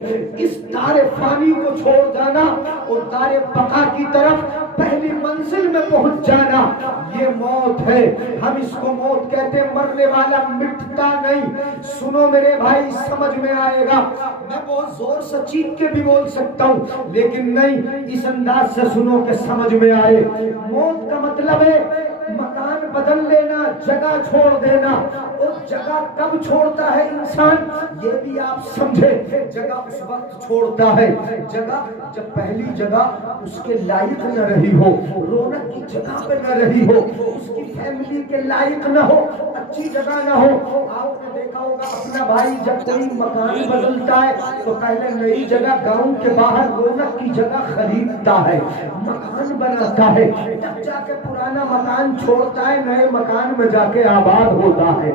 اس دار فانی کو چھوڑ جانا اور دار بقا کی طرف پہلی منزل میں پہنچ جانا، یہ موت ہے۔ ہم اس کو موت کہتے ہیں، مرنے والا مٹتا نہیں۔ سنو میرے بھائی، سمجھ میں آئے گا۔ میں بہت زور سے چیخ کے بھی بول سکتا ہوں، لیکن نہیں، اس انداز سے سنو کہ سمجھ میں آئے۔ موت کا مطلب ہے مکان بدل لینا، جگہ چھوڑ دینا۔ اور جگہ کب چھوڑتا ہے انسان، یہ بھی آپ سمجھے۔ جگہ اس وقت چھوڑتا ہے جگہ جب پہلی جگہ اس کے لائق نہ رہی ہو، رونق کی جگہ پہ نہ رہی ہو، اس کی فیملی کے لائق نہ ہو، اچھی جگہ نہ ہو۔ آپ نے دیکھا ہوگا اپنا بھائی جب کوئی مکان بدلتا ہے تو پہلے نئی جگہ گاؤں کے باہر رونق کی جگہ خریدتا ہے، مکان بناتا ہے، تب جا کے پرانا مکان چھوڑتا ہے، نئے مکان میں جا کے آباد ہوتا ہے۔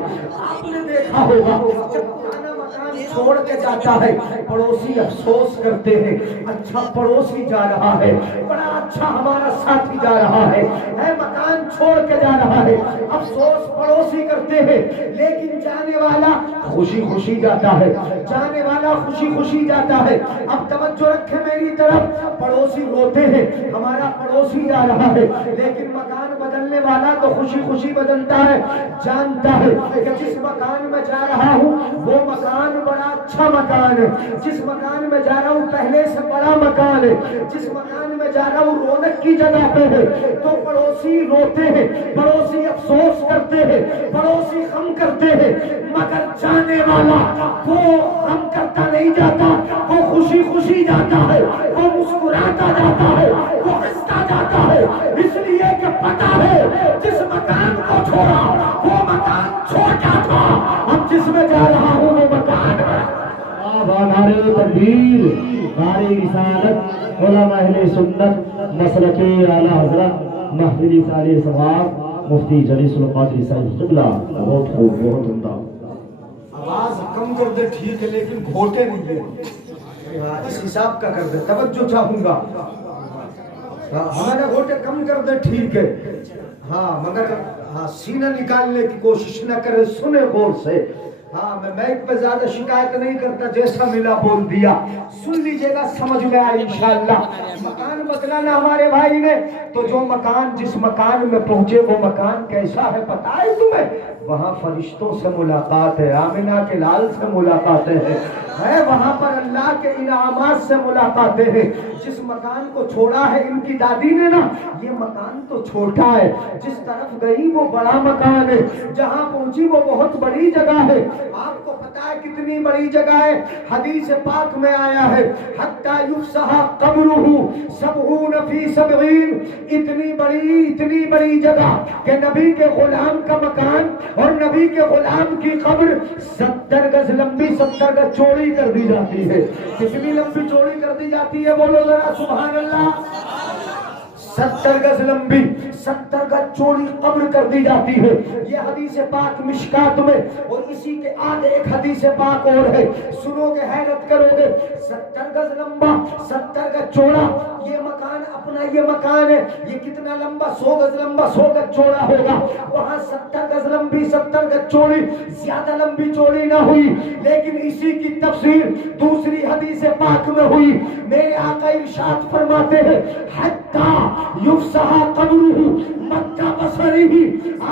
آپ نے دیکھا ہوگا جب پرانا مکان چھوڑ کے جاتا ہے، پڑوسی افسوس کرتے ہیں، اچھا پڑوسی جا رہا ہے، بڑا اچھا ہمارا ساتھی جا رہا ہے، مکان چھوڑ کے جا رہا ہے، افسوس پڑوسی کرتے ہیں۔ لیکن جانے والا خوشی خوشی جاتا ہے، جانے والا خوشی خوشی جاتا ہے۔ اب توجہ رکھیں میری طرف، پڑوسی روتے ہیں ہمارا پڑوسی جا رہا ہے، لیکن مکان بدلنے والا تو خوشی خوشی بدلتا ہے، جانتا ہے کہ جس مکان میں جا رہا ہوں وہ مکان بڑا اچھا مکان ہے، جس مکان میں جا رہا ہوں پہلے سے بڑا مکان ہے، جس مکان میں جا رہا ہوں رونق کی جگہ پہ ہے۔ تو پڑوسی روتے ہیں، پڑوسی افسوس کرتے ہیں، پڑوسی غم کرتے ہیں، مگر جانے والا وہ غم کرتا نہیں جاتا، وہ خوشی خوشی جاتا ہے، وہ مسکراتا جاتا ہے، وہ ہنستا جاتا ہے، اس لیے کہ پتہ ہے جس مکان کو چھوڑا وہ مکان چھوٹا تھا، اب جس میں جا رہا ہوں وہ مکان ہے۔ نعرے تکبیر، نعرے رسالت، علماء اہل سنت، مسلک اعلی حضرت محفل سال ثواب مفتی جلیس القادری صاحب قبلہ، بہت خوب، بہت عمدہ۔ آواز کم کر دے ٹھیک ہے، لیکن گھوٹے نہیں دے، اس حساب کا کر دے، توجہ چاہوں گا۔ ہمارا گھوٹے کم کر دے ٹھیک ہے، ہاں مگر سینہ نکالنے کی کوشش نہ کرے، سنے غور سے۔ ہاں میں مائک پہ زیادہ شکایت نہیں کرتا، جیسا ملا بول دیا، سن لیجئے گا، سمجھ میں آئی انشاءاللہ۔ مکان بدلانا ہمارے بھائی نے، تو جو مکان جس مکان میں پہنچے وہ مکان کیسا ہے پتہ ہے تمہیں؟ وہاں فرشتوں سے ملاقات ہے، آمنہ کے لال سے ملاقاتیں ہیں، وہاں پر اللہ کے انعامات سے ملاقاتیں ہیں۔ جس مکان کو چھوڑا ہے ان کی دادی نے نا، یہ مکان تو چھوٹا ہے، جس طرف گئی وہ بڑا مکان ہے، جہاں پہنچی وہ بہت بڑی جگہ ہے۔ آپ کو پتا ہے کتنی بڑی جگہ ہے؟ حدیث پاک میں آیا ہے حتی یفسح قبرہ سبعون فی سبعین، اتنی بڑی جگہ کہ نبی کے غلام کا مکان اور نبی کے غلام کی قبر 70 گز لمبی 70 گز چوڑی کر دی جاتی ہے۔ کتنی لمبی چوڑی کر دی جاتی ہے؟ بولو ذرا سبحان اللہ۔ 70 گز لمبی 70 گز چوڑی قبر کر دی جاتی ہے، یہ حدیث پاک مشکات میں، اور اسی کے آگے ایک حدیث پاک اور ہے، سنو گے حیرت کرو گے۔ 70 گز لمبا 70 گز چوڑا یہ مکان اپنا، یہ مکان ہے، یہ کتنا لمبا؟ 100 گز لمبا 100 گز چوڑا ہوگا۔ وہاں 70 گز لمبی 70 گز چوڑی، زیادہ لمبی چوڑی نہ ہوئی، لیکن اسی کی تفسیر دوسری حدیث پاک میں ہوئی۔ میرے آقا ارشاد فرماتے ہیں حتی یفسح قبرہ مد بصرہ،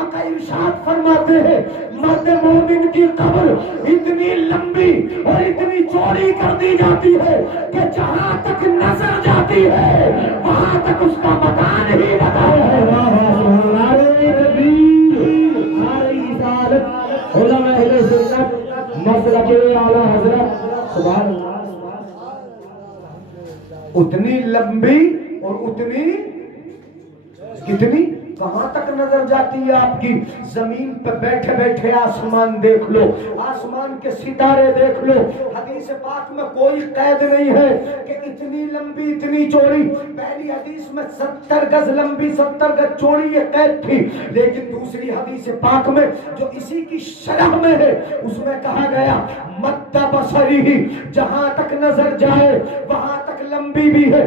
آقا ارشاد فرماتے ہیں مرد مومن کی قبر اتنی لمبی اور اتنی چوڑی کر دی جاتی ہے کہ جہاں تک نظر جاتی ہے وہاں تک اس کا مکان ہی بتا ہے۔ نعرے تکبیر، نعرے رسالت، علماء اہل سنت، مسلک اعلی حضرت، سبحان اللہ۔ اتنی لمبی اور اتنی کتنی کہاں تک نظر جاتی ہے آپ کی؟ زمین پہ بیٹھے بیٹھے آسمان دیکھ لو، آسمان کے ستارے دیکھ لو، حدیث پاک میں کوئی قید نہیں ہے کہ اتنی لمبی اتنی چوڑی۔ پہلی حدیث میں 70 گز لمبی 70 گز چوڑی یہ قید تھی، لیکن دوسری حدیث پاک میں جو اسی کی شرح میں ہے اس میں کہا گیا مد بصرہ، جہاں تک نظر جائے وہاں تک لمبی بھی ہے،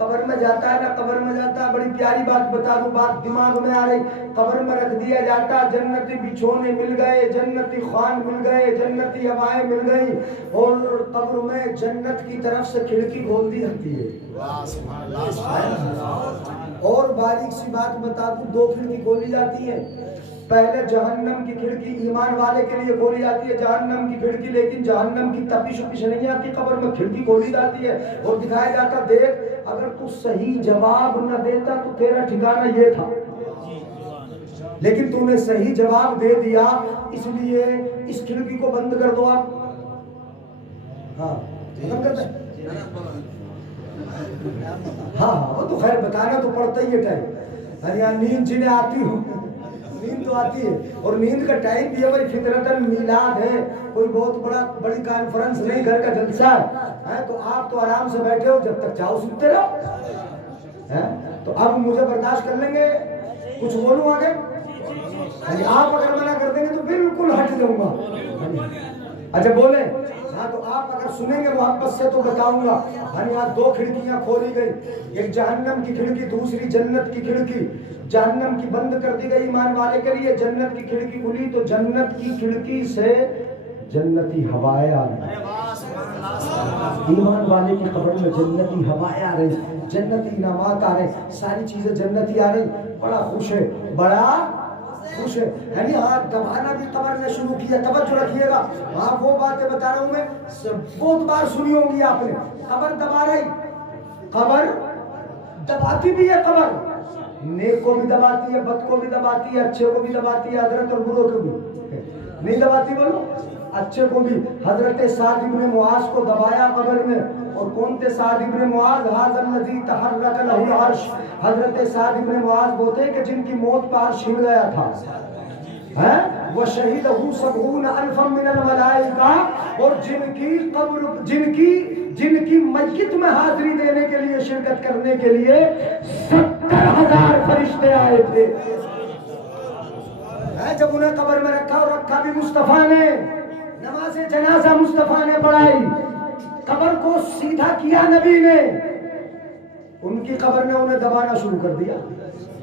قبر میں جاتا ہے نا، قبر میں جاتا ہے، بڑی پیاری بات بتا دوں، بات دماغ میں آ رہی، قبر میں رکھ دیا جاتا، جنتی بچھونے مل گئے، جنتی خوان مل گئے، جنتی ہوائیں مل گئی، اور قبر میں جنت کی طرف سے کھڑکی کھول دی جاتی ہے۔ اور باریک سی بات بتا دوں، دو کھڑکی کھولی جاتی ہے، پہلے جہنم کی کھڑکی ایمان والے کے لیے کھولی جاتی ہے، جہنم کی کھڑکی، لیکن جہنم کی تپش وپش نہیں آتی، قبر میں کھڑکی کھولی جاتی ہے اور دکھایا جاتا، دیکھ اگر تو صحیح جواب نہ دیتا تو تیرا ٹھکانہ یہ تھا، لیکن تو نے صحیح جواب دے دیا، اس لیے اس کھڑکی کو بند کر دو آپ۔ ہاں بند کرتے ہیں، ہاں وہ تو خیر بتانا تو پڑتا ہی ہے، یہاں نیند جنہیں آتی ہو، نیند تو آتی ہے، اور نیند کا ٹائم بھی ہے بھائی، فطرتاً میلاد ہے، کوئی بہت بڑی کانفرنس نہیں، گھر کا جلسہ ہے، تو آپ تو آرام سے بیٹھے ہو، جب تک چاہو سنتے رہو، تو اب مجھے برداشت کر لیں گے، کچھ بولوں آگے؟ آپ اگر منع کر دیں گے تو بالکل ہٹ جاؤں گا، اچھا بولیں؟ ہاں تو آپ اگر سنیں گے محبت سے تو بتاؤں گا، یہاں دو کھڑکیاں کھولی گئی، ایک جہنم کی کھڑکی، دوسری جنت کی کھڑکی، جہنم کی بند کر دی گئی ایمان والے کے لیے، جنت کی کھڑکی کھلی تو جنت کی کھڑکی سے جنتی ہوائیں آ رہی، ایمان والے کی قبر میں جنتی ہوائیں آ رہی، جنتی انعامات آ رہے، ساری چیزیں جنتی آ رہی، بڑا خوش ہے، بڑا خوش ہے، یعنی ہاتھ دبانا بھی قبر نے شروع کیا، توجہ رکھیے گا، ہاں وہ باتیں بتا رہا ہوں میں، بہت بار سنی ہوں گی آپ نے، قبر دبا رہی، قبر دباتی بھی ہے، قبر نیک کو بھی دباتی ہے، بد کو بھی دباتی ہے، اچھے کو بھی دباتی ہے، حضرت اور بروں کو بھی نہیں دباتی، بولو اچھے کو بھی، حضرت سعد ابن معاذ کو دبایا قبر میں، اور کون تھے سعد ابن معاذ؟ ھذا الذی تحرک لہ العرش، حضرت سعد ابن معاذ وہ تھے کہ جن کی موت پر عرش ہل گیا تھا، وشہدہ 70,000 من الملائکہ، اور جن کی قبر جن کی میت میں حاضری دینے کے لیے، شرکت کرنے کے لیے 70,000 فرشتے آئے تھے، جب انہیں قبر میں رکھا، اور رکھا بھی مصطفیٰ نے، نماز جنازہ مصطفیٰ نے پڑھائی، قبر کو سیدھا کیا نبی نے، ان کی قبر نے انہیں دبانا شروع کر دیا،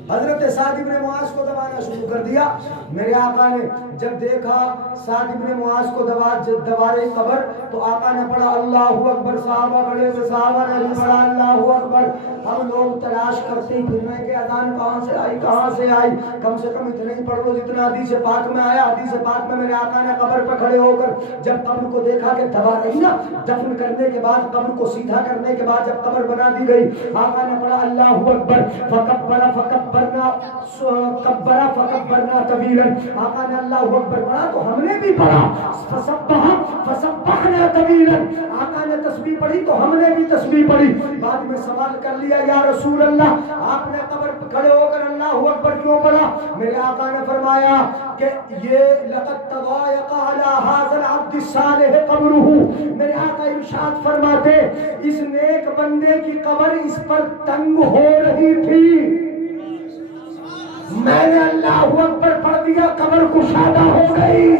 حضرت سعد ابن معاذ کو دبانا شروع کر دیا، میرے آقا نے جب دیکھا سعد ابن معاذ کو دبا رہی قبر، تو آقا نے پڑھا اللہ اکبر، صحابہ بڑے سے صحابہ نے بھی پڑھا اللہ اکبر، ہم لوگ تلاش کرتے ہی پھر رہے کہ اذان کہاں سے آئی، کہاں سے آئی، کم سے کم اتنا ہی پڑھ لو جتنا حدیث پاک میں آیا، حدیث پاک میں میرے آقا نے قبر پر کھڑے ہو کر جب قبر کو دیکھا کہ دبا رہی نا، دفن کرنے کے بعد، قبر کو سیدھا کرنے کے بعد جب قبر بنا دی گئی، آقا نے پڑھا اللہ اکبر، فکبرنا طویلا، آقا نے اللہ اکبر پڑھا تو ہم نے بھی پڑھا، فسبحنا طویلا، آقا نے تسبیح پڑھی تو ہم نے بھی تسبیح پڑھی، بعد میں سوال کر لیا یا رسول اللہ آپ نے قبر پہ کھڑے ہو کر اللہ اکبر کیوں پڑھا؟ میرے آقا نے فرمایا کہ یہ لقد تضایق علی ھذا العبد الصالح قبرہ، میرے آقا ارشاد فرماتے اس نیک بندے کی قبر اس پر تنگ ہو رہی تھی، میں نے اللہ اکبر پڑھ دیا، قبر کشادہ ہو گئی،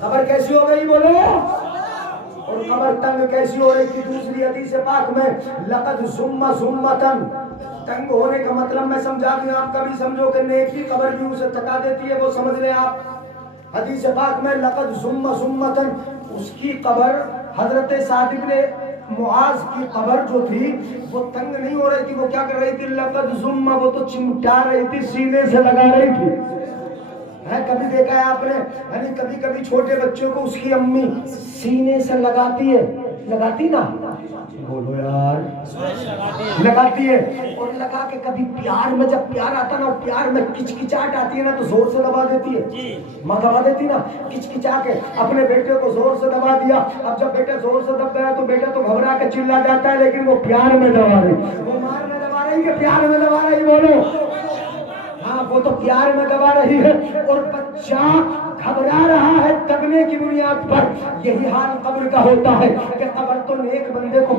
قبر کیسی ہو گئی بولو، اور قبر تنگ کیسی ہو رہی تھی؟ دوسری حدیث پاک میں لقد ثم ثمتن، تنگ ہونے کا مطلب میں سمجھا دوں، آپ کبھی سمجھو کہ نیکی قبر بھی اسے تکا دیتی ہے، وہ سمجھ لیں آپ، حدیث پاک میں لقد ثم ثمتن، اس کی قبر حضرت سعد ابن معاذ کی قبر جو تھی وہ تنگ نہیں ہو رہی تھی، وہ کیا کر رہی تھی؟ لقد ثم، وہ تو چمٹا رہی تھی، سینے سے لگا رہی تھی، کبھی دیکھا ہے آپ نے، یعنی کبھی کبھی چھوٹے بچوں کو اس کی امی سینے سے لگاتی ہے، لگاتی نا، بولو یار، لگاتی ہے، اور لگا کے کبھی پیار میں جب پیار آتا نا، اور پیار میں کچکچاہٹ آتی ہے نا تو زور سے دبا دیتی ہے، ماں دبا دیتی نا، کچکچا کے اپنے بیٹے کو زور سے دبا دیا، اب جب بیٹا زور سے دب گیا تو بیٹا تو گھبرا کے چلا جاتا ہے، لیکن وہ پیار میں دبا رہی، وہ مار میں دبا رہی کہ پیار میں دبا رہی، بولو، ہاں وہ تو پیار میں دبا رہی ہے، اور بچہ گھبرا رہا ہے دبنے کی بنیاد پر، یہی حال قبر کا ہوتا ہے کہ قبر تو نیک بندے کو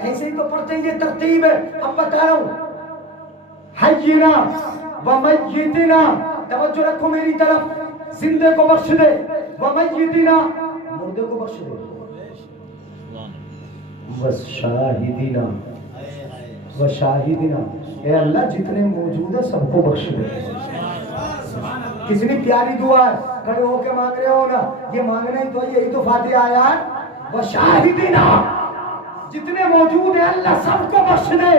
ایسے ہی تو پڑھتے ہیں، یہ ترتیب ہے. اب بتا رہا ہوں، حینا ومیتنا، توجہ رکھو میری طرف، زندے کو بخش دے، ومیتنا، مردے کو بخش دے، وشاہدنا، وشاہدنا، اے اللہ جتنے موجود ہیں سب کو بخش دے. کتنی پیاری دعا ہے، کھڑے ہو کے مانگ رہے ہو نا، یہ مانگنا ہی تو یہی تو فاتحہ آیا ہے. وشاہدنا، جتنے موجود ہیں اللہ سب کو بخش دے.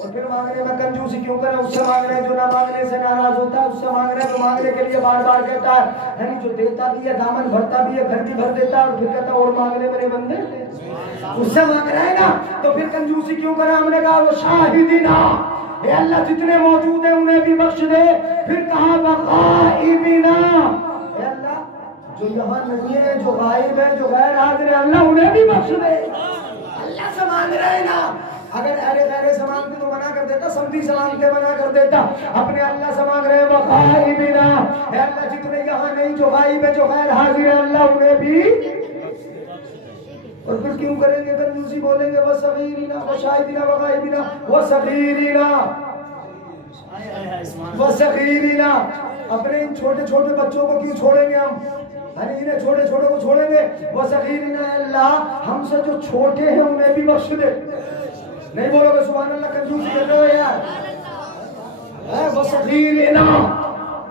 اور پھر مانگنے میں کنجوسی کیوں کرے؟ اس سے مانگ رہے جو نہ مانگنے سے ناراض ہوتا ہے، اس سے مانگ رہے جو مانگنے کے لیے بار بار کہتا ہے، یعنی جو دیتا بھی ہے، دامن بھرتا بھی ہے، گھر بھی بھر دیتا ہے، اور پھر کہتا ہے اور مانگنے میرے بندے. اس سے مانگ رہے ہیں نا، تو پھر کنجوسی کیوں کرے؟ ہم نے کہا وہ شاہدینا، اے اللہ جتنے موجود ہیں انہیں بھی بخش دے. پھر کہا وغائبنا، اے اللہ جو یہاں نہیں ہے، جو غائب ہے، جو غیر حاضر ہے، اللہ انہیں بھی بخش دے. اللہ سے مانگ رہے ہیں نا. اگر غیر سے مانگتے تو منع کر دیتا، سمجھی سے مانگتے منع کر دیتا. اپنے اللہ سے مانگ رہے ہیں وغائبنا، اے اللہ جتنے یہاں نہیں، جو غائب ہے، جو غیر حاضر ہے، اللہ انہیں بھی. اور پھر کیوں کریں گے کنجوسی؟ بولیں گے وصغیرنا وشاہدنا وغائبنا وصغیرنا وصغیرنا. اپنے ان چھوٹے چھوٹے بچوں کو کیوں چھوڑیں گے ہم؟ انہیں چھوٹے چھوٹے کو چھوڑیں گے؟ وصغیرنا، اللہ ہم سے جو چھوٹے ہیں انہیں بھی بخش دے. نہیں بولو گے سبحان اللہ؟ کنجوسی کر رہے ہو یار. وصغیرنا،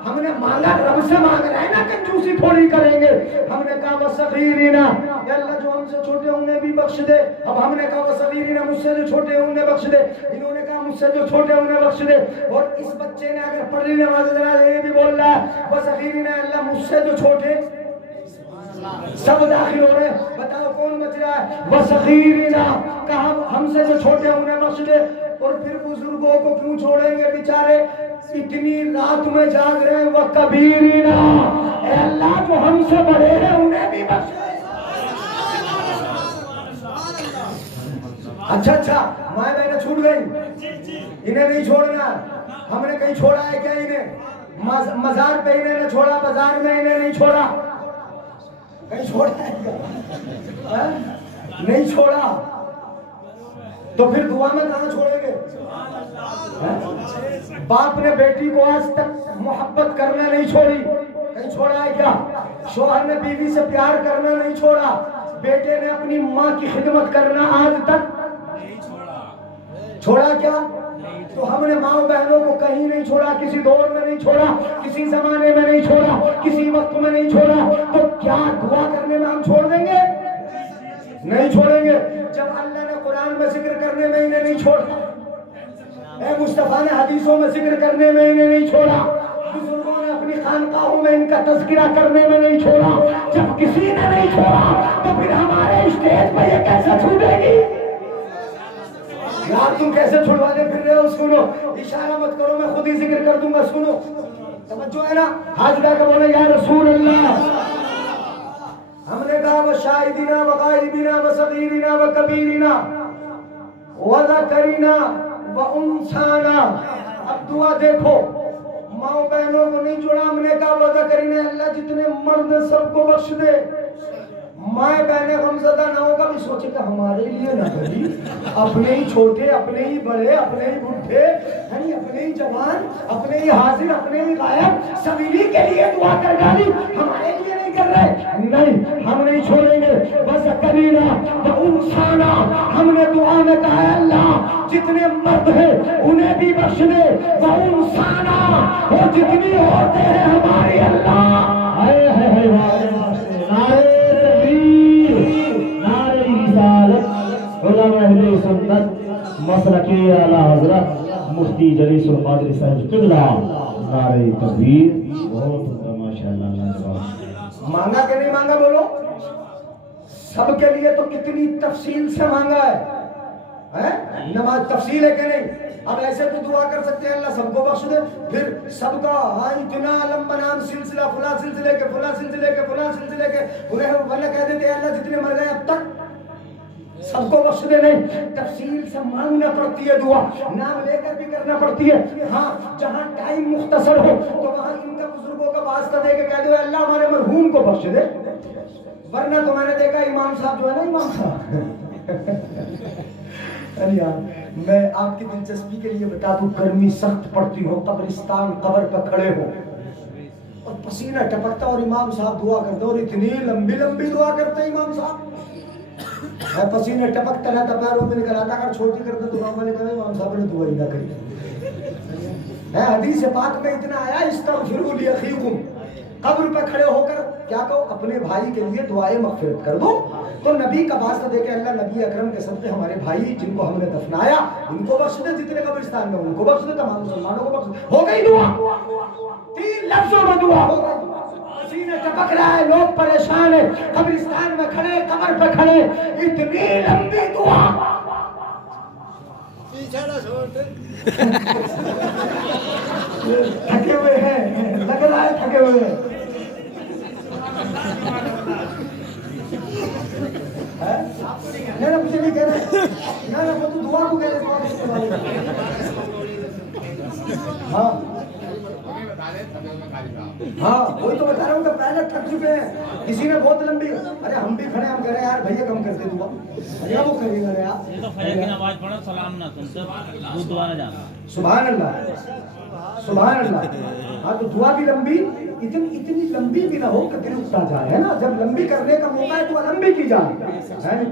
ہم نے مانگا، رب سے مانگ رہے ہیں نا، کنجوسی تھوڑی کریں گے. ہم نے کہا وصغیرنا، یا اللہ جو ہم سے چھوٹے ہیں انہیں بھی بخش دے. اب ہم نے کہا وصغیرنا، مجھ سے جو چھوٹے ہیں انہیں بخش دے. انہوں نے کہا مجھ سے جو چھوٹے ہیں انہیں بخش دے. اور اس بچے نے اگر پڑھنے نماز یہ بھی بول رہا ہے وصغیرنا، اللہ مجھ سے جو چھوٹے سب داخل ہو رہے ہیں. بتاؤ کون بچ رہا ہے؟ وصغیرنا، کہا ہم سے جو چھوٹے ہیں انہیں بخش دے. اور پھر بزرگوں کو کیوں چھوڑیں گے بیچارے؟ اتنی رات میں جاگ رہے ہیں. وکبیرنا، اے اللہ جو ہم سے بڑے ہیں انہیں بھی بخش دے. اچھا مائیں بہنیں چھوٹ گئی، انہیں نہیں چھوڑنا. ہم نے کہیں چھوڑا ہے کیا انہیں؟ مزار پہ انہیں نہ چھوڑا، بازار میں انہیں نہیں چھوڑا. کہیں چھوڑا ہے کیا؟ نہیں چھوڑا. تو پھر دعا میں کہاں چھوڑیں گے؟ باپ نے بیٹی کو آج تک محبت کرنا نہیں چھوڑی، کہیں چھوڑا ہے کیا؟ شوہر نے بیوی سے پیار کرنا نہیں چھوڑا، بیٹے نے اپنی ماں کی خدمت کرنا آج تک چھوڑا کیا؟ تو ہم نے ماں بہنوں کو کہیں نہیں چھوڑا، کسی دور میں نہیں چھوڑا، کسی زمانے میں نہیں چھوڑا، کسی وقت میں نہیں چھوڑا. تو کیا دعا کرنے میں ہم چھوڑ دیں گے؟ نہیں چھوڑیں گے. جب اللہ نے قرآن میں ذکر کرنے میں انہیں نہیں چھوڑا، اے مصطفیٰ نے حدیثوں میں ذکر کرنے میں انہیں نہیں چھوڑا، بزرگوں نے اپنی خانقاہوں میں ان کا تذکرہ کرنے میں نہیں چھوڑا، جب کسی نے نہیں چھوڑا تو پھر ہمارے اسٹیج پہ یہ کیسے چھوٹے گی؟ یار تم کیسے چھڑوانے پھر رہے ہو؟ سنو، اشارہ مت کرو، میں خود ہی ذکر کر دوں گا. سنو، توجہ ہے نا؟ ہاتھ اٹھا کے بولے یا رسول اللہ. ہم نے کہا وشاہدنا وغائبنا وصغیرنا وکبیرنا وذکرنا وانثانا. اب دعا دیکھو، ماں بہنوں کو نہیں چھوڑا. ہم نے کہا وذکرنا، اللہ جتنے مرد سب کو بخش دے. مائیں بہنیں غمزدہ نہ ہوگا بھی سوچے کہ ہمارے لیے نہ کری، اپنے ہی چھوٹے، اپنے ہی بڑے، اپنے ہی بڈھے، اپنے ہی جوان، اپنے ہی حاضر، اپنے ہی غائب، سبھی کے لیے دعا کر ڈالی، ہمارے لیے نہیں کر رہے. نہیں، ہم نہیں چھوڑیں گے. وذکرنا وانثانا، ہم نے دعا میں کہا ہے اللہ جتنے مرد ہیں انہیں بھی بخش دے. وانثانا، اور جتنی عورتیں ہیں ہماری اللہ. علماء اہل سنت مسلک اعلیٰ حضرت مفتی جلیس القادری صاحب قبلہ، نعرہ تکبیر. بہت ماشاءاللہ. مانگا کہ نہیں مانگا؟ بولو. سب کے لیے تو کتنی تفصیل سے مانگا ہے. نماز تفصیل ہے کہ نہیں؟ اب ایسے تو دعا کر سکتے ہیں اللہ سب کو بخش دے. پھر سب کا اتنا لمبا نام سلسلہ، فلاں سلسلے کے فلاں سلسلے کے فلاں سلسلے کے، انہیں ورنہ کہہ دیتے ہیں اللہ جتنے مر گئے اب تک سب کو بخش دے. نہیں، تفصیل سے مانگنا پڑتی ہے دعا، نام لے کر بھی کرنا پڑتی ہے. ہاں، جہاں ٹائم مختصر ہو تو وہاں ان کا بزرگوں کا واسطہ دے کے کہہ دو اللہ ہمارے مرحوم کو بخش دے. ورنہ تو میں نے دیکھا امام صاحب جو ہے نا، امام صاحب میں آپ کی دلچسپی کے لیے بتا دوں، گرمی سخت پڑتی ہو، قبرستان قبر پہ کھڑے ہو اور پسینہ ٹپکتا اور امام صاحب دعا کرتے اور اتنی لمبی لمبی دعا کرتے امام صاحب، پسینہ ٹپکتا رہتا پیروں میں نکل آتا، اگر چھوٹی کرتے تو امام نے کہا امام صاحب نے دعا ہی نہ کری۔ حدیث پاک میں اتنا آیا استغفروا لاخیکم، قبر پہ کھڑے ہو کر کیا کہو، اپنے بھائی کے لیے دعائے مغفرت کر دو۔ تو نبی کا واسطہ دے کے اللہ نبی اکرم کے صدقے ہمارے بھائی جن کو ہم نے دفنایا ان کو بخش دے، جتنے قبرستان میں ان کو بخش دے، تمام مسلمانوں کو بخش دے۔ ہو گئی دعا، 3 لفظوں میں دعا ہو گئی۔ سینے ٹپک رہا ہے، لوگ پریشان ہیں، قبرستان میں کھڑے، قبر پہ کھڑے، اتنی لمبی دعا۔ تھکے ہوئے ہیں، لگ رہا ہے تھکے ہوئے ہیں۔ نہیں مجھے نہیں کہہ رہے، نہ وہ تو دعا کو کہہ رہے۔ ہاں ہاں وہی تو بتا رہا ہوں کہ پہلے تھک چکے ہیں، کسی نے بہت لمبی، ارے ہم بھی کھڑے، ہم کہہ رہے ہیں یار بھیا کم کرتے دعا، ارے وہ کرے گا یار، یہ تو فجر کی نماز پڑھو سلام نہ سنتے دعا نہ جانا۔ سبحان اللہ سبحان اللہ۔ ہاں تو دعا بھی لمبی، اتنی لمبی بھی نہ ہو کہ دل اٹھتا جائے، ہے نا، جب لمبی کرنے کا موقع ہے تو لمبی کی جائے۔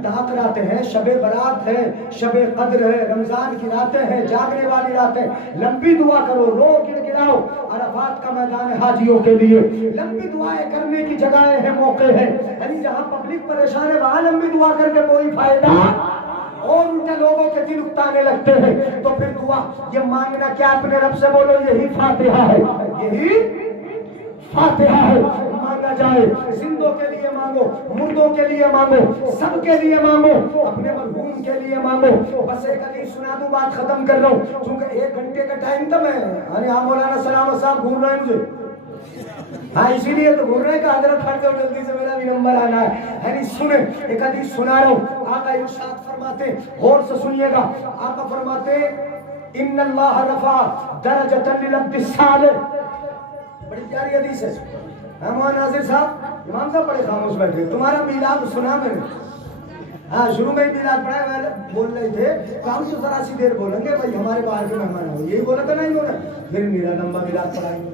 تاخیرات ہیں، شب برات ہے، شب قدر ہے، رمضان کی راتیں ہیں، جاگنے والی راتیں، لمبی دعا کرو، رو گڑگڑاؤ۔ عرفات کا میدان حاجیوں کے لیے لمبی دعائیں کرنے کی جگہیں ہیں، موقع ہے، یعنی جہاں پبلک پریشان ہے وہاں لمبی دعا کر کے کوئی فائدہ، اور الٹا لوگوں کے دل اکتانے لگتے ہیں۔ تو پھر دعا یہ مانگنا کیا، اپنے رب سے بولو یہی فاتحہ ہے، یہی فاتحہ ہے، مانگا جائے، زندوں کے لیے مانگو، مردوں کے لیے مانگو، سب کے لیے مانگو، اپنے مرحوم کے لیے مانگو۔ بس ایک حدیث سنا دوں، بات ختم کر رہا ہوں کیونکہ 1 گھنٹے کا ٹائم تھا، میں ہاں مولانا سلامت صاحب گھور رہے ہیں مجھے، ہاں اسی لیے تو گھور رہے ہیں کہ حضرت پھٹ جاؤ جلدی سے، میرا بھی نمبر آنا ہے۔ یعنی سنیں، ایک حدیث سنا رہا ہوں، آقا ارشاد فرماتے، غور سے سنیے گا، آقا فرماتے ان اللہ رفع درجۃ للعبد الصالح، بڑی پیاری حدیث ہے۔ ہمارے ناظر صاحب، امام صاحب بڑے خاموش بیٹھے، تمہارا میلاد سنا میں نے، ہاں شروع میں ہی میلاد پڑھا ہے، بول رہے تھے تو ہم تو ذرا سی دیر بولیں گے بھائی ہمارے باہر کے مہمان ہو، یہی بولا تھا نہیں بولا، پھر میرا لمبا میلاد پڑھائیں گے۔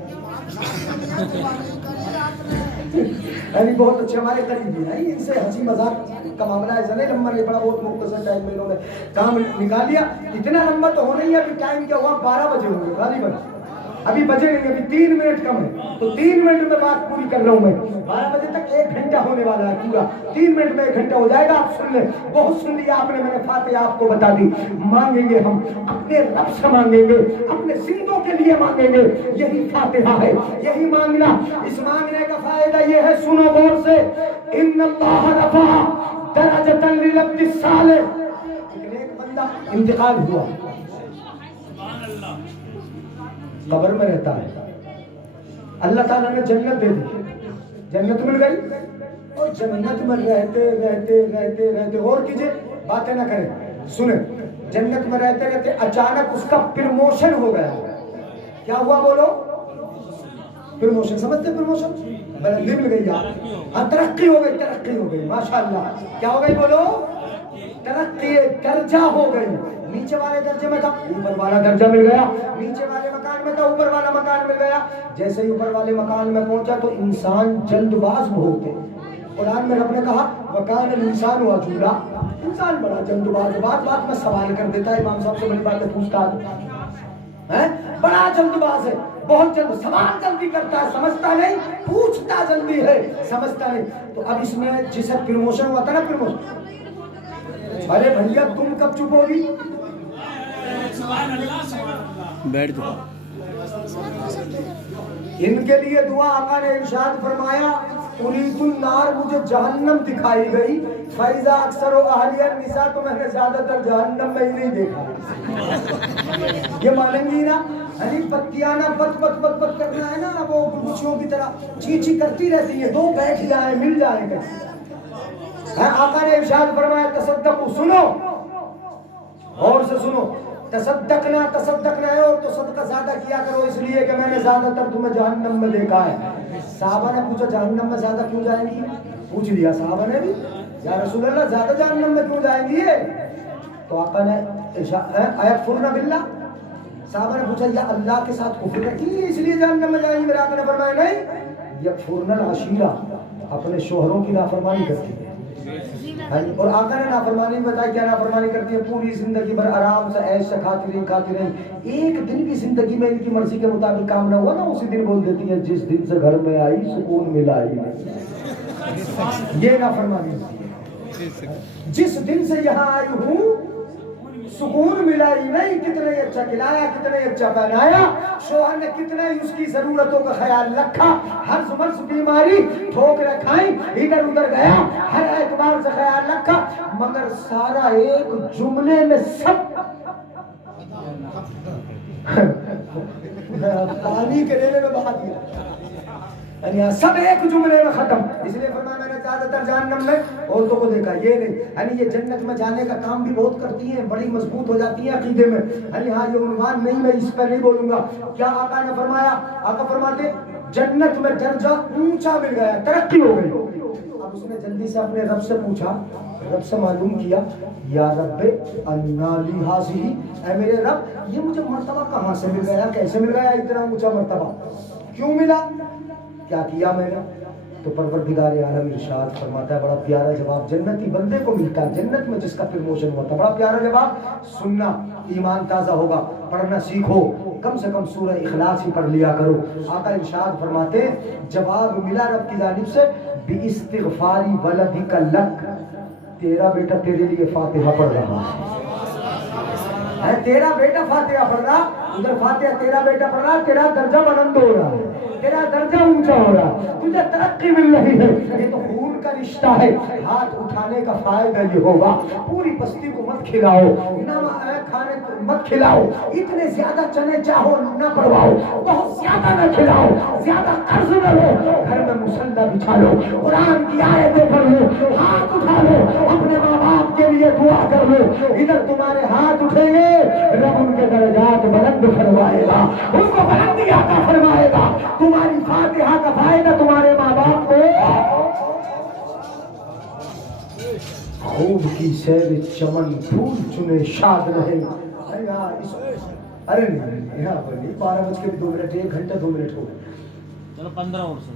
یعنی بہت اچھے ہمارے قریبی ہیں، ان سے ہنسی مذاق کا معاملہ ایسا نہیں، لمبا نہیں پڑا، بہت مختصر ٹائم میں انہوں نے کام نکال لیا۔ اتنا لمبا تو ہونا ہی ہے، ابھی ٹائم کیا ہوا، 12 بجے ہوں گے غالباً، ابھی بجے نہیں، ابھی 3 منٹ کم ہے، تو 3 منٹ میں بات پوری کر رہا ہوں میں، 12 بجے تک 1 گھنٹہ ہونے والا ہے پورا، 3 منٹ میں 1 گھنٹہ ہو جائے گا۔ آپ سن لیں، بہت سن لیا آپ نے، میں نے فاتحہ آپ کو بتا دی۔ مانگیں گے ہم اپنے رب سے، مانگیں گے اپنے زندوں کے لیے، مانگیں گے، یہی فاتحہ ہے، یہی مانگنا۔ اس مانگنے کا فائدہ یہ ہے، سنو غور سے، ان اللہ رفع درجۃ للعبد الصالح، ایک بندہ انتقال ہوا، قبر میں رہتا ہے، اللہ تعالیٰ نے جنت دے دی، جنت مل گئی، اور جنت میں رہتے رہتے رہتے رہتے، اور کیجئے باتیں نہ کریں، سنیں، جنت میں رہتے رہتے اچانک اس کا پرموشن ہو گیا۔ کیا ہوا بولو؟ پرموشن، سمجھتے پرموشن؟ بلندی مل گئی یار، ہاں ترقی ہو گئی، ترقی ہو گئی، ماشاءاللہ۔ کیا ہو گئی بولو؟ ترقی، درجہ ہو گئی، نیچے والے درجے میں تھا اوپر والا درجہ مل گیا، نیچے والے مکان میں تھا اوپر والا مکان مل گیا۔ جیسے ہی اوپر والے مکان میں پہنچا تو انسان جلد باز بہت ہے، قرآن میں رب نے کہا وَكَانَ الْإِنسَانُ عَجُولًا، انسان بڑا جلد باز، بات بات میں سوال کر دیتا ہے، امام صاحب سے بڑی باتیں پوچھتا ہے، بڑا جلد باز ہے، بہت جلد، سوال جلدی کرتا ہے، سمجھتا نہیں، پوچھتا جلدی ہے، سمجھتا نہیں۔ تو اب اس میں جسے پروموشن ہوا تھا نا، پروموشن، ارے بھیا تم کب چپ ہوگی؟ بیٹھ جاؤ۔ ان کے لیے دعا، آقا نے ارشاد فرمایا اریت النار، مجھے جہنم دکھائی گئی، فیضا اکثر و اہلیہ النساء، تو میں نے زیادہ تر جہنم میں ہی نہیں دیکھا۔ یہ مانیں گی نا، یعنی پتیاں نا بت بت بت بت کرنا ہے نا، وہ گلگچیوں کی طرح چی چی کرتی رہتی ہے، دو بیٹھ جائیں مل جائیں گے۔ آقا نے ارشاد فرمایا تصدقوا، سنو اور سے سنو، تصدقنا ہے، اور تو صدقہ زیادہ کیا کرو، اس لیے کہ میں نے زیادہ تر تمہیں جہنم میں دیکھا ہے۔ صحابہ نے پوچھا جہنم میں زیادہ کیوں جائیں گی؟ پوچھ لیا صحابہ نے بھی، یا رسول اللہ زیادہ جہنم میں کیوں جائیں گی؟ تو آقا نے اَیَکْفُرْنَ بِاللَّهِ، صحابہ نے پوچھا یا اللہ کے ساتھ کفر کرتی ہیں اس لیے جہنم میں جائیں گے؟ میرے آقا نے فرمایا نہیں، یکفرن العشیرہ، اپنے شوہروں کی نافرمانی کرتی ہیں۔ اور آقا نے نافرمانی بتایا کیا نافرمانی کرتی ہے؟ پوری زندگی بھر آرام سے عیش سے کھاتی رہیں، ایک دن بھی زندگی میں ان کی مرضی کے مطابق کام نہ ہوا نا، اسی دن بول دیتی ہیں جس دن سے گھر میں آئی سکون ملا ہی نہیں۔ یہ نافرمانی ہوتی ہے۔ جس دن سے یہاں آئی ہوں سکون ملا ہی نہیں، کتنے اچھا کھلایا، کتنے اچھا پہنایا، شوہر نے کتنے اس کی ضرورتوں کا خیال رکھا، ہر مرض بیماری ٹھوکریں کھائیں، ادھر ادھر گیا، ہر اعتبار سے خیال رکھا، مگر سارا ایک جملے میں سب پانی کے ریلے میں بہا دیا، یعنی سب ایک جملے میں ختم۔ اس لیے فرمایا میں نے زیادہ تر جہنم میں عورتوں کو دیکھا، یہ نہیں یعنی یہ جنت میں جانے کا کام بھی بہت کرتی ہیں، بڑی مضبوط ہو جاتی ہیں عقیدے میں، یعنی ہاں یہ عنوان نہیں، میں اس پہ نہیں بولوں گا۔ کیا آقا نے فرمایا؟ آقا فرماتے جنت میں درجہ اونچا مل گیا، ترقی ہو گئی۔ اب اس نے جلدی سے اپنے رب سے پوچھا، رب سے معلوم کیا، یا رب انا لی ھذہ، اے میرے رب یہ مجھے مرتبہ کہاں سے مل گیا، کیسے مل گیا اتنا اونچا مرتبہ، کیوں ملا، کیا کیا میں نے؟ تو پروردگار عالم ارشاد فرماتا ہے، بڑا پیارا جواب جنتی بندے کو ملتا ہے جنت میں جس کا پروموشن ہوتا ہے، بڑا پیارا جواب۔ سننا، ایمان تازہ ہوگا، پڑھنا سیکھو، کم سے کم سورہ اخلاص ہی پڑھ لیا کرو۔ آقا ارشاد فرماتے ہیں جواب ملا رب کی جانب سے، باستغفار ولدک لک، تیرا بیٹا تیرے لیے فاتحہ پڑھ رہا ہے، تیرا بیٹا فاتحہ پڑھ رہا، ادھر فاتحہ تیرا بیٹا پڑھ رہا، تیرا درجہ بلند ہو رہا ہے، تیرا درجہ اونچا ہو رہا، تجھے ترقی مل رہی ہے۔ یہ تو خون کا رشتہ ہے، ہاتھ اٹھانے کا فائدہ یہ ہوگا، پوری بستی کو مت کھلاؤ، کھانے مت کھلاؤ، اتنے زیادہ چنے چاہو نہ پڑواؤ، بہت زیادہ نہ کھلاؤ، زیادہ قرض نہ لو، گھر میں مصلی بچھا لو، قرآن کی آیتیں پڑھ لو، ہاتھ اٹھا لو، اپنے ماں باپ کے لیے دعا کر لو، ادھر تمہارے ہاتھ اٹھیں گے رب ان کے درجات بلند فرمائے گا، ان کو بلندی عطا فرمائے گا، تمہاری فاتحہ کا فائدہ تمہارے ماں باپ کو خوب کی سیر چمن پھول چنے شاد رہے۔ ارے نہیں یہاں پر نہیں، 12:02، 1 گھنٹہ 2 منٹ ہو گئے، چلو 15 اور سے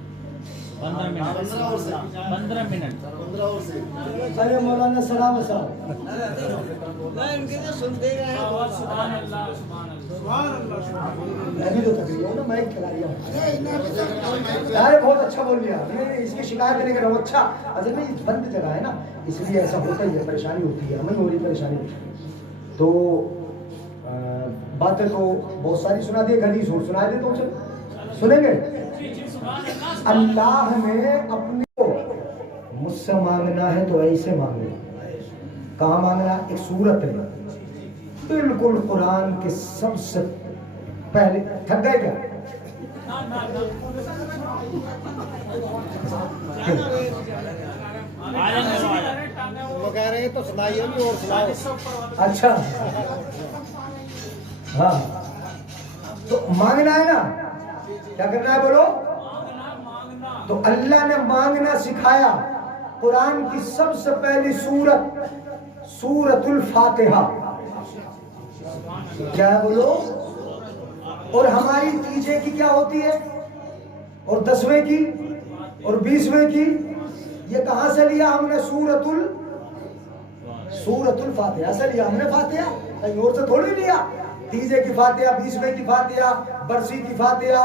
15 منٹ ارے مولانا سلام صاحب میں بھی تو تقریر ہوں نا، میں کھلا رہا ہوں، ارے بہت اچھا بول لیا، میں اس کی شکایت نہیں کر رہا ہوں، اچھا اصل میں یہ بند جگہ ہے نا اس لیے ایسا ہوتا ہی ہے، پریشانی ہوتی ہے، ہمیں ہو رہی پریشانی، تو باتیں تو بہت ساری سنا دی، حدیث اور سنا دی، تو سنیں گے۔ اللہ نے اپنے کو مجھ سے مانگنا ہے تو ایسے مانگنا، کہاں مانگنا؟ ایک صورت ہے بالکل قرآن کے سب سے پہلے، تھک گئے کیا؟ وہ کہہ رہے ہیں تو سنائیے بھی اور سناؤ۔ اچھا ہاں تو مانگنا ہے نا، کیا کرنا ہے بولو؟ تو اللہ نے مانگنا سکھایا، قرآن کی سب سے پہلی سورت سورۃ الفاتحہ، کیا ہے بولو؟ اور ہماری تیجے کی کیا ہوتی ہے، اور 10ویں کی اور 20ویں کی، یہ کہاں سے لیا ہم نے؟ سورۃ الفاتحہ سے لیا ہم نے، فاتحہ کہیں اور سے تھوڑی لیا، تیجے کی فاتحہ، 20ویں کی فاتحہ، برسی کی فاتحہ،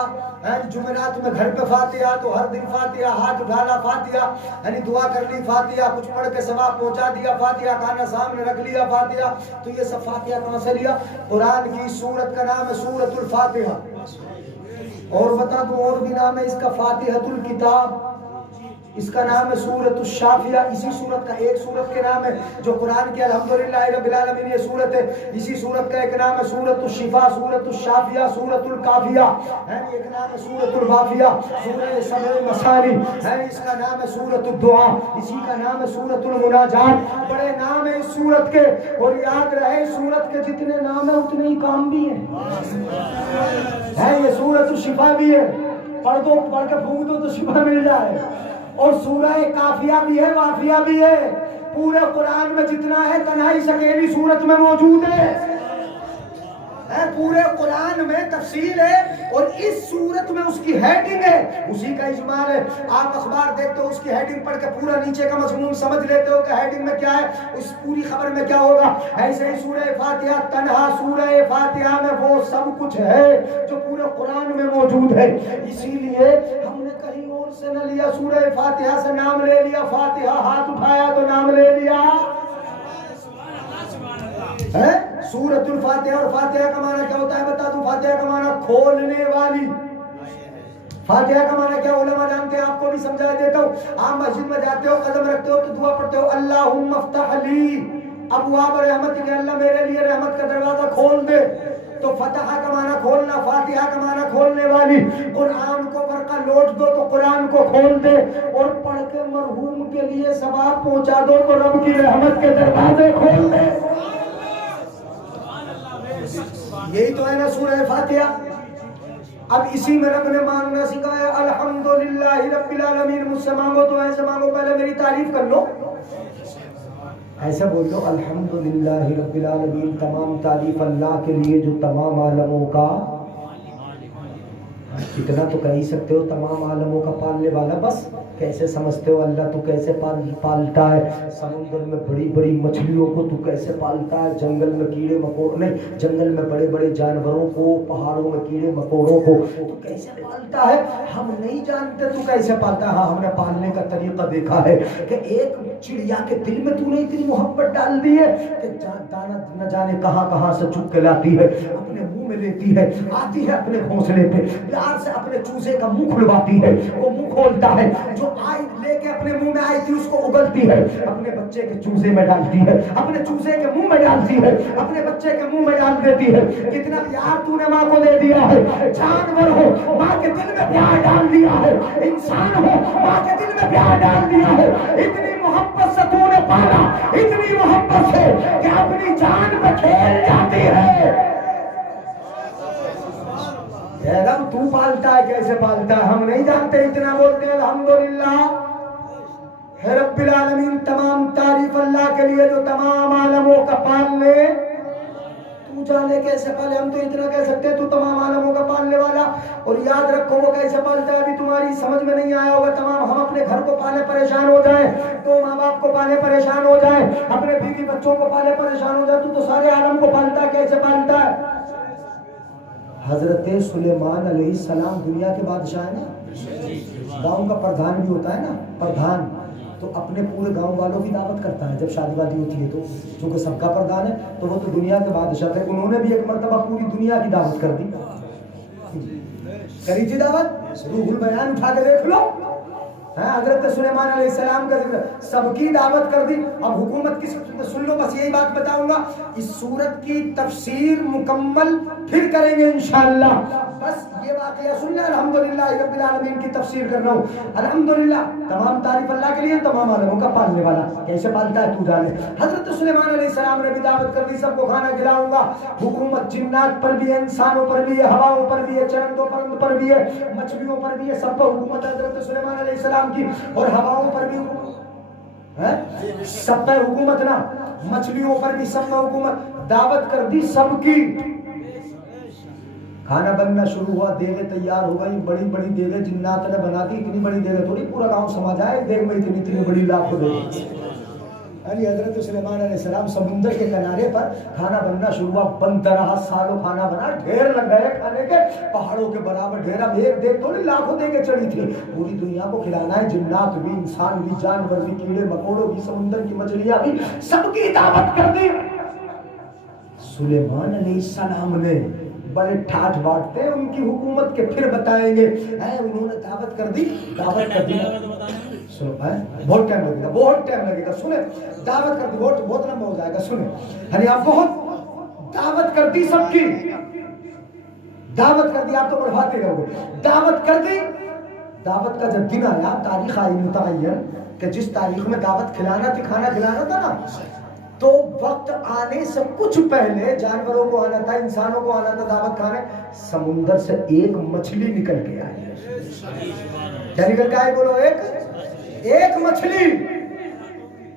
جمعرات میں گھر پہ فاتحہ، تو ہر دن فاتحہ، ہاتھ اٹھانا فاتحہ، یعنی دعا کر لی فاتحہ، کچھ پڑھ کے ثواب پہنچا دیا فاتحہ، کھانا سامنے رکھ لیا فاتحہ، تو یہ سب فاتحہ کہاں سے لیا؟ قرآن کی سورت کا نام ہے سورۃ الفاتحہ، اور بتا دوں اور بھی نام ہے اس کا، فاتحۃ الکتاب، اس کا نام ہے سورۃ الشافیہ، اسی سورت کا ایک سورت کے نام ہے جو قرآن کی الحمدللہ رب العالمین یہ سورت ہے، اسی سورت کا ایک نام ہے سورۃ الشفا، سورۃ الشافیہ، سورۃ الکافیہ، ایک نام ہے سورۃ الوافیہ، سورہ سبع مثانی، اس کا نام ہے سورۃ الدعاء، اسی کا نام ہے سورۃ المناجات، بڑے نام ہیں اس سورت کے، اور یاد رہے سورت کے جتنے نام ہیں اتنے ہی کام بھی ہیں، یہ سورۃ الشفا بھی ہے، پڑھ دو، پڑھ کے پھونک دو تو شفا مل جائے، اور سورہ کافیہ بھی ہے، وافیہ بھی ہے، پورے قرآن میں جتنا ہے تنہائی اکیلی صورت میں موجود ہے، پورے قرآن میں تفصیل ہے اور اس صورت میں اس کی ہیڈنگ ہے، اسی کا اجمال ہے۔ آپ اخبار دیکھتے ہو، اس کی ہیڈنگ پڑھ کے پورا نیچے کا مضمون سمجھ لیتے ہو کہ ہیڈنگ میں کیا ہے، اس پوری خبر میں کیا ہوگا۔ ایسے ہی سورہ فاتحہ تنہا، سورہ فاتحہ میں وہ سب کچھ ہے جو پورے قرآن میں موجود ہے۔ اسی لیے ہم نے کہیں اور سے نہ لیا، سورہ فاتحہ سے نام لے لیا، فاتحہ ہاتھ اٹھایا تو نام لے لیا ہے۔ سورۃ الفاتحہ، اور فاتحہ کا معنی کیا ہوتا ہے بتا دوں؟ فاتحہ کا معنی کھولنے والی۔ فاتحہ کا معنی کیا علماء جانتے ہیں، آپ کو بھی سمجھا دیتا ہوں۔ آپ مسجد میں جاتے ہو، قدم رکھتے ہو تو دعا پڑھتے ہو، اللہم افتح لی ابواب رحمت، کہ اللہ میرے لیے رحمت کا دروازہ کھول دے۔ تو فتح کا معنی کھولنا، فاتحہ کا معنی کھولنے والی۔ قرآن کو ورقہ لوٹ دو تو قرآن کو کھول دے، اور پڑھ کے مرحوم کے لیے ثواب پہنچا دو تو رب کی رحمت کے دروازے کھول دے۔ یہی تو ہے نا سورہ فاتحہ۔ اب اسی میں رب نے مانگنا سکھایا، الحمدللہ رب العالمین، مجھ سے مانگو تو ایسے مانگو، پہلے میری تعریف کر لو، ایسا بول دو الحمدللہ رب العالمین، تمام تعریف اللہ کے لیے جو تمام عالموں کا، اتنا تو کہہ ہی سکتے ہو، تمام عالموں کا پالنے والا۔ بس کیسے سمجھتے ہو اللہ تو کیسے پالتا ہے؟ سمندر میں بڑی بڑی مچھلیوں کو تو کیسے پالتا ہے، جنگل میں کیڑے مکوڑوں، نہیں جنگل میں بڑے بڑے جانوروں کو، پہاڑوں میں کیڑے مکوڑوں کو تو کیسے پالتا ہے ہم نہیں جانتے، تو کیسے پالتا ہے؟ ہاں ہم نے پالنے کا طریقہ دیکھا ہے کہ ایک چڑیا کے دل میں تو نے اتنی محبت ڈال دی ہے کہ دانا نہ جانے کہاں کہاں سے چک کے لاتی ہے، اپنے منہ میں لیتی ہے، آتی ہے اپنے گھونسلے پہ، پیار سے اپنے چوزے کا منہ کھلواتی ہے، وہ منہ کھولتا ہے، جو آئی لے کے اپنے منہ میں آئی تھی اس کو اگلتی ہے، اپنے بچے کے چوزے میں ڈالتی ہے، اپنے چوزے کے منہ میں ڈالتی ہے، اپنے بچے کے منہ میں ڈال دیتی ہے۔ کتنا پیار تو نے ماں کو دے دیا ہے، جانور ہو ماں کے دل میں پیار ڈال دیا ہے، انسان ہو ماں کے دل میں پیار ڈال دیا ہے، اتنی محبت سے تو نے پالا، اتنی محبت سے کہ اپنی جان پہ کھیل جاتی ہے۔ رب تو پالتا ہے، کیسے پالتا ہے ہم نہیں جانتے، اتنا بولتے ہیں الحمدللہ ہے رب العالمین، تمام تعریف اللہ کے لیے جو تمام عالموں کا پالنے، تو جانے کیسے پالے، ہم تو اتنا کہہ سکتے ہیں تو تمام عالموں کا پالنے والا۔ اور یاد رکھو وہ کیسے پالتا ہے ابھی تمہاری سمجھ میں نہیں آیا ہوگا۔ تمام ہم اپنے گھر کو پالے پریشان ہو جائیں، تو ماں باپ کو پالے پریشان ہو جائیں، اپنے بیوی بچوں کو پالے پریشان ہو جائے، تو سارے عالم کو پالتا ہے، کیسے پالتا ہے؟ حضرت سلیمان علیہ السلام دنیا کے بادشاہ ہیں نا، گاؤں کا پردھان بھی ہوتا ہے نا، پردھان تو اپنے پورے گاؤں والوں کی دعوت کرتا ہے جب شادی وادی ہوتی ہے تو، چونکہ سب کا پردھان ہے تو وہ تو دنیا کے بادشاہ تھے، انہوں نے بھی ایک مرتبہ پوری دنیا کی دعوت کر دی، کری تھی دعوت، روح البیان اٹھا کے دیکھ لو، حضرت سلیمان علیہ السلام کا ذکر، سب کی دعوت کر دی۔ اب حکومت کی سن لو، بس یہی بات بتاؤں گا، اس سورت کی تفسیر مکمل پھر کریں گے انشاءاللہ، بس یہ واقعہ سن لیں۔ الحمدللہ رب العالمین کی تفسیر کر رہا ہوں، الحمدللہ تمام تعریف اللہ کے لیے، تمام عالموں کا پالنے والا، کیسے پالتا ہے تو جانے۔ حضرت سلیمان علیہ السلام نے بھی دعوت کر دی، سب کو کھانا کھلاؤں گا، حکومت جنات پر بھی ہے، انسانوں پر بھی ہے، ہواؤں پر بھی ہے، چرندوں پر بھی ہے، مچھلیوں پر بھی ہے، سب پر حکومت ہے حضرت سلیمان علیہ السلام کی، اور ہواؤں پر بھی سب پر حکومت نا، مچھلیوں پر بھی سب پر حکومت، دعوت کر دی سب کی۔ کھانا بننا شروع ہوا، دیگیں تیار ہو گئی، بڑی بڑی دیگیں جنات نے بنا دی، اتنی بڑی دیگیں تھوڑی پورا گاؤں سما جائے، دیگ میں اتنی بڑی لاکھوں دیگیں۔ یعنی حضرت سلیمان علیہ السلام سمندر کے کنارے پر کھانا بننا شروع ہوا، 15 سالوں کھانا بنا، ڈھیر لگ گئے کھانے کے، پہاڑوں کے برابر ڈھیر، اب ایک دیگ تھوڑی لاکھوں دیگیں چڑھی تھی، پوری دنیا کو کھلانا ہے، جنات بھی، انسان بھی، جانور بھی، کیڑے مکوڑوں بھی، سمندر کی مچھلیاں بھی، سب کی دعوت کر دی۔ سلیمان علیہ السلام نے بڑے ٹھاٹ باٹتے ان کی حکومت کے پھر بتائیں گے، انہوں نے دعوت کر دی، دعوت کر دی، سنو بہت ٹائم لگے گا، بہت ٹائم لگے گا، سنیں دعوت کر دی، بہت لمبا ہو جائے گا، سنیں یعنی آپ بہت دعوت کر دی، سب کی دعوت کر دی، آپ تو بڑھواتے رہو گے، دعوت کر دی۔ دعوت کا جب دن آیا، تاریخ آئی متعین کہ جس تاریخ میں دعوت کھلانا تھی، کھانا کھلانا تھا نا، تو وقت آنے سے کچھ پہلے جانوروں کو آنا تھا، انسانوں کو آنا تھا دعوت کھانے، سمندر سے ایک مچھلی نکل کے آئی، کیا نکل کے آئی بولو؟ ایک مچھلی،